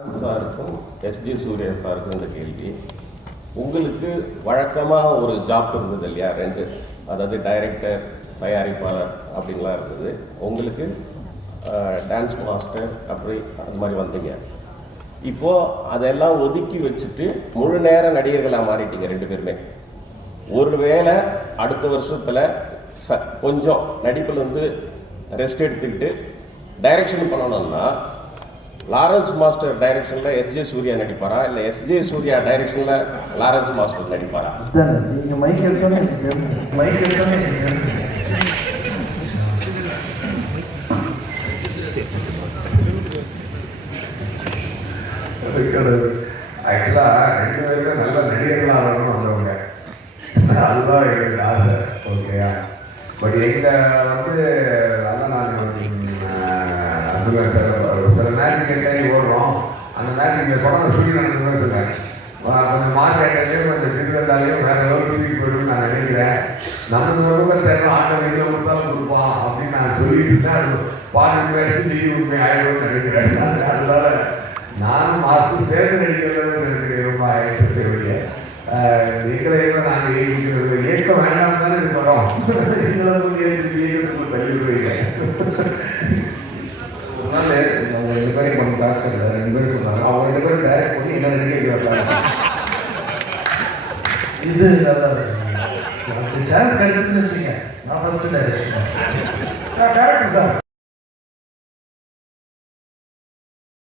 சாருக்கும் எஸ்ஜி சூர்யா சாருக்கும் இந்த கேள்வி. உங்களுக்கு வழக்கமாக ஒரு ஜாப் இருந்தது இல்லையா, ரெண்டு, அதாவது டைரக்டர், தயாரிப்பாளர் அப்படின்லாம் இருந்தது. உங்களுக்கு டான்ஸ் மாஸ்டர் அப்படி அது மாதிரி வந்தீங்க. இப்போது அதெல்லாம் ஒதுக்கி வச்சுட்டு முழு நேர நடிகர்களாக மாறிட்டீங்க ரெண்டு பேருமே. ஒரு வேளை அடுத்த வருஷத்தில் கொஞ்சம் நடிப்பில் வந்து ரெஸ்ட் எடுத்துக்கிட்டு டைரக்ஷன் பண்ணணும்னா லாரன்ஸ் மாஸ்டர் டைரக்ஷனில் எஸ்ஜே சூர்யா நடிப்பாரா, இல்லை எஸ்ஜே சூர்யா டைரக்ஷனில் லாரன்ஸ் மாஸ்டர் நடிப்பாரா? நீங்கள் மைக் எடுத்தோன்னே ஆக்சுவலாக ரெண்டு பேருமே நல்ல நடிகர்களாக வரணும் வந்தவங்க, அதுதான் எங்களுக்கு ஆசை. ஓகேயா? பட் எங்கள் வந்து அதான் நான் சில மேட்ச் கேட்டால் ஓடுறோம். அந்த மேட்ச் இந்த படம் சொல்லி நடந்துமே சொல்லுவேன். கொஞ்சம் மார்க்கெட்லேயும் கொஞ்சம் திருந்தாலையும் வேறு லெவல் தூக்கி போய்டும் நான் நினைக்கிறேன். நமக்கு ரொம்ப தேவை ஆட்டம் இதில் கொடுத்தாலும் கொடுப்பான் அப்படின்னு நான் சொல்லிட்டு தான் பாட்டு மேட்ச் லீவ் உண்மை ஆயிடும்னு நினைக்கிறேன். அதனால நானும் மாதம் சேர்ந்து நடிக்கிறது எனக்கு ரொம்ப ஆயிரத்து செய்வீங்க. எங்களையும் நாங்கள் ஏற்க வேண்டாம் தானே இது படம். எங்களை ஏற்க தள்ளி விடுவீங்க. அவங்க ரெண்டு பேரும் கொஞ்சம் காசு இல்லை, ரெண்டு பேரும் சொன்னாங்க. அவங்க ரெண்டு பேரும் டைரக்ட் பண்ணி என்ன நடிக்க வரலாம். இது நல்லா இருக்கு. சான்ஸ் கிடைச்சுன்னு வச்சுங்க. நான் ஃபர்ஸ்ட் டைரக்ஷன் டேரக்டர் சார்.